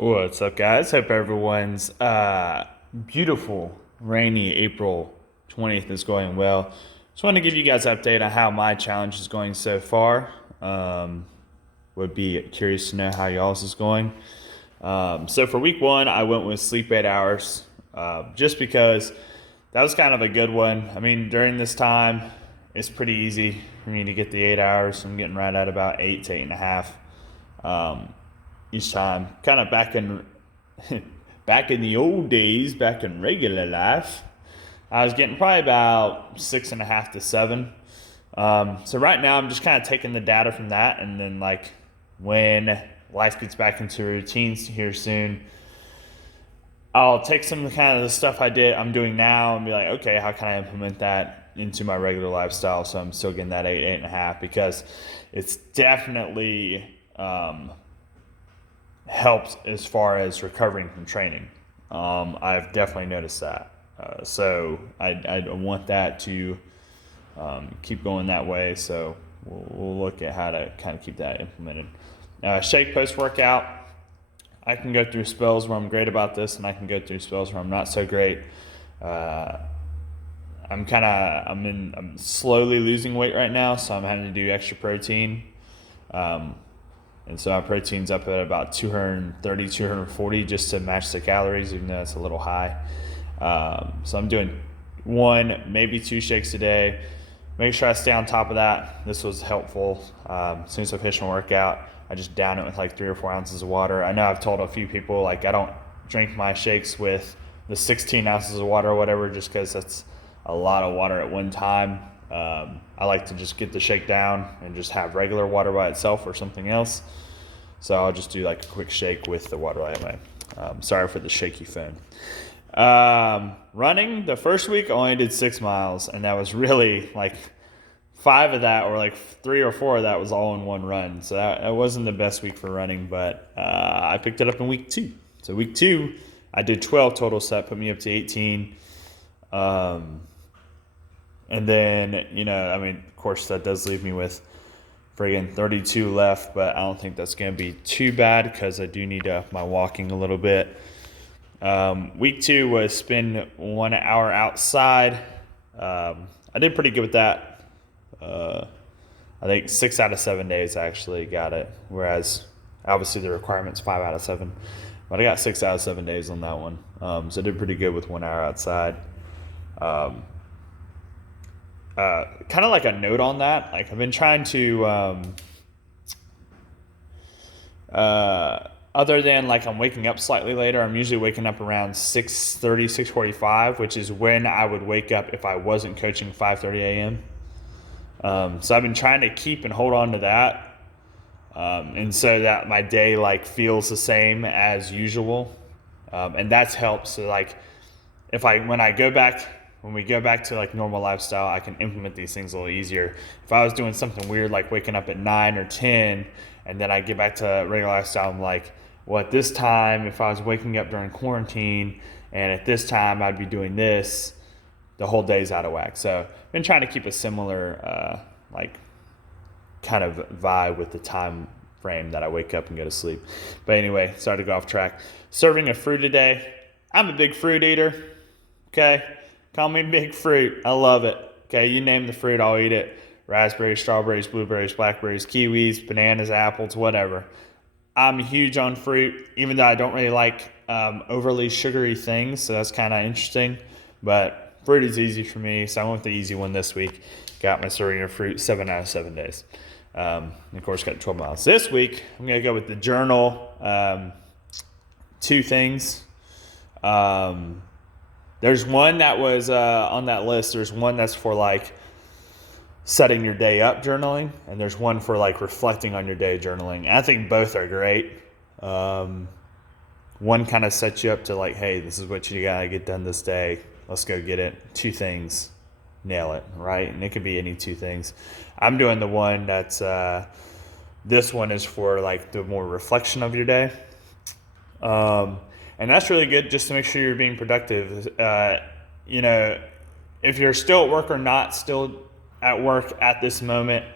What's up, guys? Hope everyone's beautiful, rainy April 20th is going well. Just want to give you guys an update on how my challenge is going so far. Would be curious to know how y'all's is going. So for week one, I went with sleep 8 hours, just because that was kind of a good one. I mean, during this time, it's pretty easy for me to get the 8 hours. I'm getting right at about 8 to 8.5. Each time. Kind of back in the old days, back in regular life, I was getting probably about 6.5 to 7. So right now, I'm just kind of taking the data from that, and then like when life gets back into routines here soon, I'll take some of the kind of the stuff I'm doing now, and be like, okay, how can I implement that into my regular lifestyle so I'm still getting that 8.5, because it's definitely helps as far as recovering from training. I've definitely noticed that. So I want that to keep going that way. So we'll look at how to kind of keep that implemented. Shake post workout. I can go through spells where I'm great about this, and I can go through spells where I'm not so great. I'm slowly losing weight right now, so I'm having to do extra protein. And so my protein's up at about 230, 240 just to match the calories, even though it's a little high. So I'm doing one, maybe two shakes a day. Make sure I stay on top of that. This was helpful. As soon as I finish my workout, I just down it with like 3 or 4 ounces of water. I know I've told a few people, like, I don't drink my shakes with the 16 ounces of water or whatever, just because that's a lot of water at one time. I like to just get the shake down and just have regular water by itself or something else. So I'll just do like a quick shake with the water anyway. Sorry for the shaky phone. Running, the first week I only did 6 miles, and that was really like 5 of that, or like 3 or 4 of that was all in one run. So that wasn't the best week for running, but I picked it up in week 2. So week 2, I did 12 total set, put me up to 18. And then, I mean, of course, that does leave me with friggin' 32 left, but I don't think that's going to be too bad because I do need to up my walking a little bit. Week 2 was spend 1 hour outside. I did pretty good with that. I think 6 out of 7 days I actually got it, whereas obviously the requirement's 5 out of 7. But I got 6 out of 7 days on that one. So I did pretty good with 1 hour outside. Kind of like a note on that, like I've been trying to, other than like I'm waking up slightly later, I'm usually waking up around 6:30, 6:45, which is when I would wake up if I wasn't coaching 5:30 a.m. So I've been trying to keep and hold on to that, and so that my day like feels the same as usual, and that's helped. So like when we go back to like normal lifestyle, I can implement these things a little easier. If I was doing something weird like waking up at 9 or 10, and then I get back to regular lifestyle, I'm like, well, at this time, if I was waking up during quarantine, and at this time I'd be doing this, the whole day's out of whack. So I've been trying to keep a similar like kind of vibe with the time frame that I wake up and go to sleep. But anyway, sorry to go off track. Serving of fruit a day. I'm a big fruit eater. Okay. Call me big fruit. I love it. Okay, you name the fruit, I'll eat it. Raspberries, strawberries, blueberries, blackberries, kiwis, bananas, apples, whatever. I'm huge on fruit, even though I don't really like overly sugary things, so that's kind of interesting. But fruit is easy for me, so I went with the easy one this week. Got my serving of fruit 7 out of 7 days. And of course, got 12 miles. This week, I'm going to go with the journal. 2 things. There's one that was on that list. There's one that's for like setting your day up journaling, and there's one for like reflecting on your day journaling. And I think both are great. One kind of sets you up to like, hey, this is what you gotta get done this day. Let's go get it. 2 things, nail it, right? And it could be any 2 things. I'm doing the one that's this one is for like the more reflection of your day. And that's really good just to make sure you're being productive. If you're still at work or not still at work at this moment,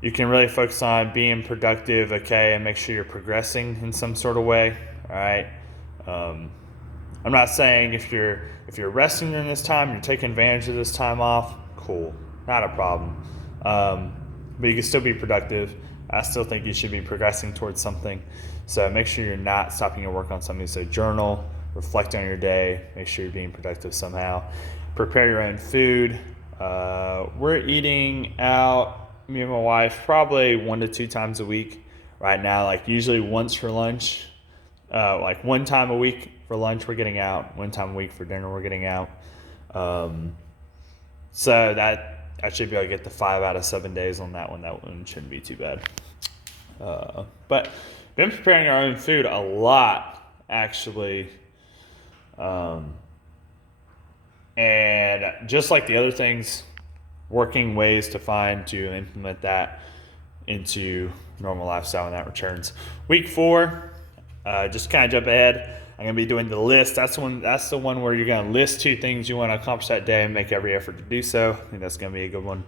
you can really focus on being productive, okay, and make sure you're progressing in some sort of way. right. I'm not saying if you're resting during this time, you're taking advantage of this time off, cool, not a problem. But you can still be productive. I still think you should be progressing towards something. So make sure you're not stopping your work on something. So journal, reflect on your day, make sure you're being productive somehow. Prepare your own food. We're eating out, me and my wife, probably 1 to 2 times a week right now. Like usually once for lunch, like 1 time a week for lunch we're getting out. 1 time a week for dinner we're getting out. So that I should be able to get the 5 out of 7 days on that one. That one shouldn't be too bad. But been preparing our own food a lot, actually. And just like the other things, working ways to implement that into normal lifestyle, and that returns. Week 4, just kind of jump ahead. I'm gonna be doing the list. That's the one where you're gonna list 2 things you want to accomplish that day and make every effort to do so. I think that's gonna be a good one.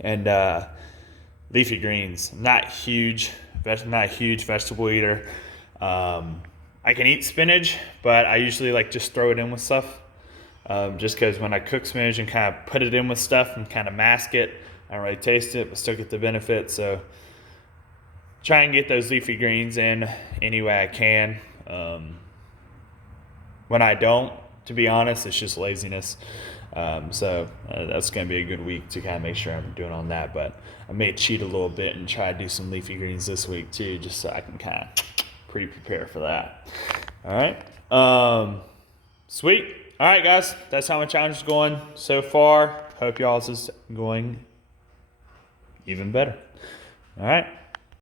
And leafy greens. Not a huge vegetable eater. I can eat spinach, but I usually like just throw it in with stuff. Just because when I cook spinach and kind of put it in with stuff and kind of mask it, I don't really taste it, but still get the benefit. So try and get those leafy greens in any way I can. When I don't, to be honest, it's just laziness. So that's going to be a good week to kind of make sure I'm doing on that. But I may cheat a little bit and try to do some leafy greens this week too, just so I can kind of pre-prepare for that. All right. Sweet. All right, guys. That's how my challenge is going so far. Hope y'all's is going even better. All right.